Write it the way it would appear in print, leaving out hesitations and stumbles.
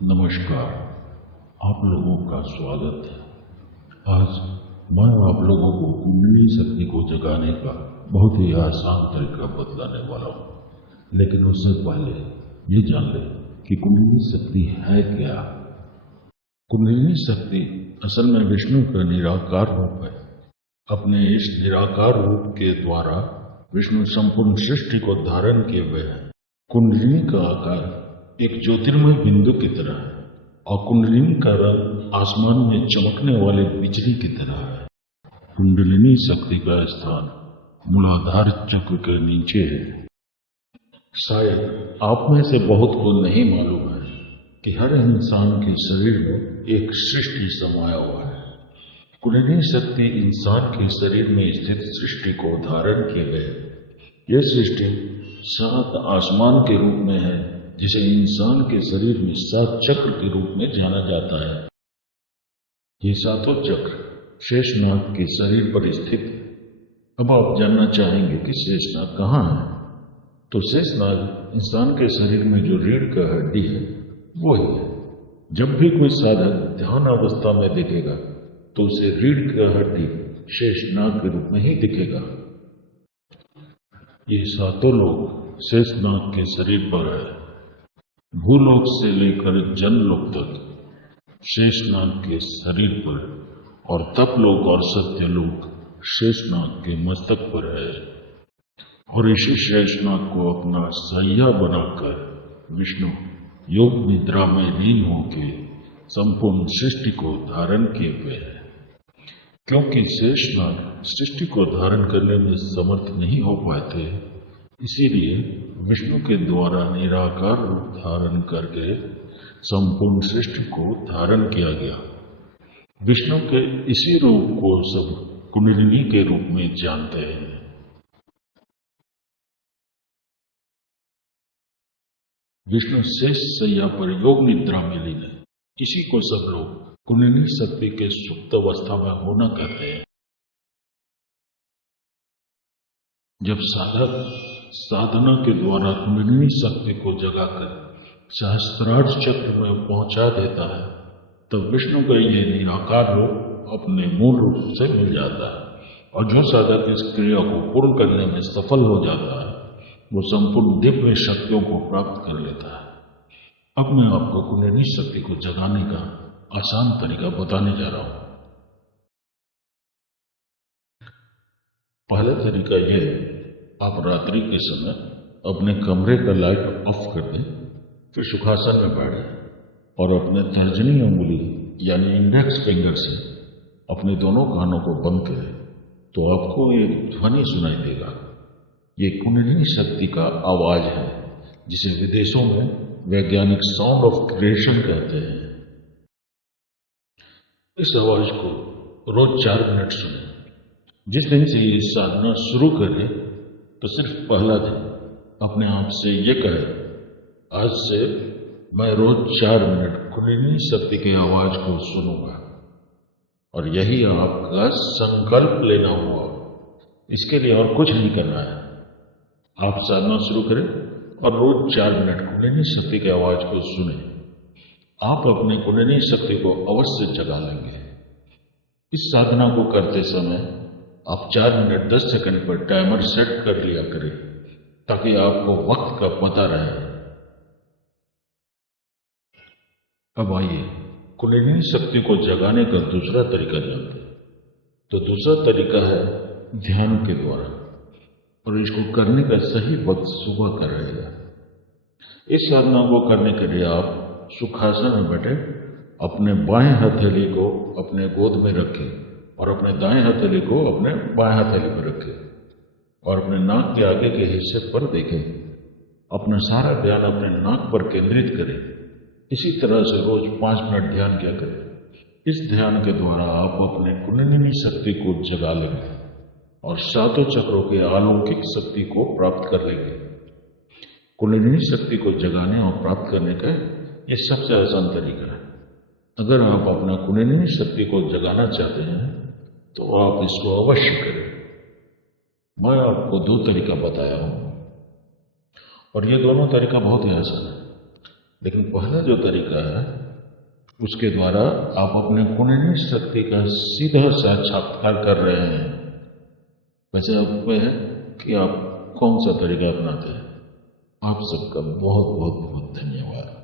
नमस्कार। आप लोगों का स्वागत है। आज मैं आप लोगों को कुंडली शक्ति को जगाने का बहुत ही आसान तरीका बतलाने वाला हूँ, लेकिन उससे पहले ये जान लें कि कुंडली शक्ति है क्या। कुंडली शक्ति असल में विष्णु का निराकार रूप है। अपने इस निराकार रूप के द्वारा विष्णु संपूर्ण सृष्टि को धारण किए हुए हैं। कुंडली का आकार एक ज्योतिर्मय बिंदु की तरह है और कुंडलिनी का रंग आसमान में चमकने वाले बिजली की तरह है। कुंडलिनी शक्ति का स्थान मूलाधार चक्र के नीचे है। शायद आप में से बहुत को नहीं मालूम है कि हर इंसान के शरीर में एक सृष्टि समाया हुआ है। कुंडलिनी शक्ति इंसान के शरीर में स्थित सृष्टि को धारण किए हुए है। यह सृष्टि 7 आसमान के रूप में है, जिसे इंसान के शरीर में 7 चक्र के रूप में जाना जाता है। ये 7 चक्र शेषनाग के शरीर पर स्थित है। अब आप जानना चाहेंगे कि शेषनाग कहाँ है? तो शेषनाग इंसान के शरीर में जो रीढ़ का हड्डी है वो ही है। जब भी कोई साधक ध्यान अवस्था में दिखेगा तो उसे रीढ़ का हड्डी शेषनाग के रूप में ही दिखेगा। ये 7 लोग शेषनाग के शरीर पर है। भूलोक से लेकर जनलोक तक शेषनाग के शरीर पर और तपलोक और सत्यलोक शेषनाग के मस्तक पर है। और इसी शेषनाग को अपना सैया बनाकर विष्णु योग निद्रा में लीन होकर संपूर्ण सृष्टि को धारण किए हुए हैं। क्योंकि शेषनाग सृष्टि को धारण करने में समर्थ नहीं हो पाते, इसीलिए विष्णु के द्वारा निराकार रूप धारण करके संपूर्ण सृष्टि को धारण किया गया। विष्णु के इसी रूप को सब कुंडलिनी के रूप में जानते हैं। विष्णु शेष सैया पर योग निद्रा में लीन है। इसी को सब लोग कुंडलिनी शक्ति के सुप्त अवस्था में होना कहते हैं। जब साधक साधना के द्वारा कुंडलिनी शक्ति को जगाकर सहस्त्रार्थ चक्र में पहुंचा देता है, तब विष्णु का ये निराकार रूप अपने मूल रूप से मिल जाता है। और जो साधक इस क्रिया को पूर्ण करने में सफल हो जाता है, वो संपूर्ण दिव्य शक्तियों को प्राप्त कर लेता है। अब मैं आपको कुंडलिनी शक्ति को जगाने का आसान तरीका बताने जा रहा हूं। पहला तरीका यह है, आप रात्रि के समय अपने कमरे का लाइट ऑफ कर दें, फिर सुखासन में बैठें और अपने तर्जनी अंगुली यानी इंडेक्स फिंगर से अपने दोनों कानों को बंद करें तो आपको ये ध्वनि सुनाई देगा। ये कुंडलिनी शक्ति का आवाज है, जिसे विदेशों में वैज्ञानिक साउंड ऑफ क्रिएशन कहते हैं। इस आवाज को रोज 4 मिनट सुनें। जिस दिन से ये साधना शुरू करें तो सिर्फ पहला दिन अपने आप से ये कहे, आज से मैं रोज 4 मिनट कुंडलिनी शक्ति की आवाज को सुनूंगा। और यही आपका संकल्प लेना होगा। इसके लिए और कुछ नहीं करना है। आप साधना शुरू करें और रोज 4 मिनट कुंडलिनी शक्ति की आवाज को सुने। आप अपनी कुंडलिनी शक्ति को अवश्य जगा लेंगे। इस साधना को करते समय आप 4 मिनट 10 सेकंड पर टाइमर सेट कर लिया करें, ताकि आपको वक्त का पता रहे। अब आइए कुंडलिनी शक्ति को जगाने का दूसरा तरीका जानते हैं। तो दूसरा तरीका है ध्यान के द्वारा, और इसको करने का सही वक्त सुबह का रहेगा। इस साधना को करने के लिए आप सुखासन में बैठे अपने बाएं हथेली को अपने गोद में रखें और अपने दाएं हथेली को अपने बाएं हथेली पर रखें और अपने नाक के आगे के हिस्से पर देखें। अपना सारा ध्यान अपने नाक पर केंद्रित करें। इसी तरह से रोज 5 मिनट ध्यान किया करें। इस ध्यान के द्वारा आप अपने कुंडलिनी शक्ति को जगा लेंगे और 7 चक्रों के अलौकिक शक्ति को प्राप्त कर लेंगे। कुंडलिनी शक्ति को जगाने और प्राप्त करने का ये सबसे आसान तरीका है। अगर आप अपना कुंडलिनी शक्ति को जगाना चाहते हैं तो आप इसको अवश्य करें। मैं आपको 2 तरीका बताया हूं और ये दोनों तरीका बहुत ही आसान है। लेकिन पहला जो तरीका है उसके द्वारा आप अपने कुंडलिनी शक्ति का सीधा साक्षात्कार कर रहे हैं। वैसे आप है कि आप कौन सा तरीका अपनाते हैं। आप सबका बहुत बहुत बहुत धन्यवाद।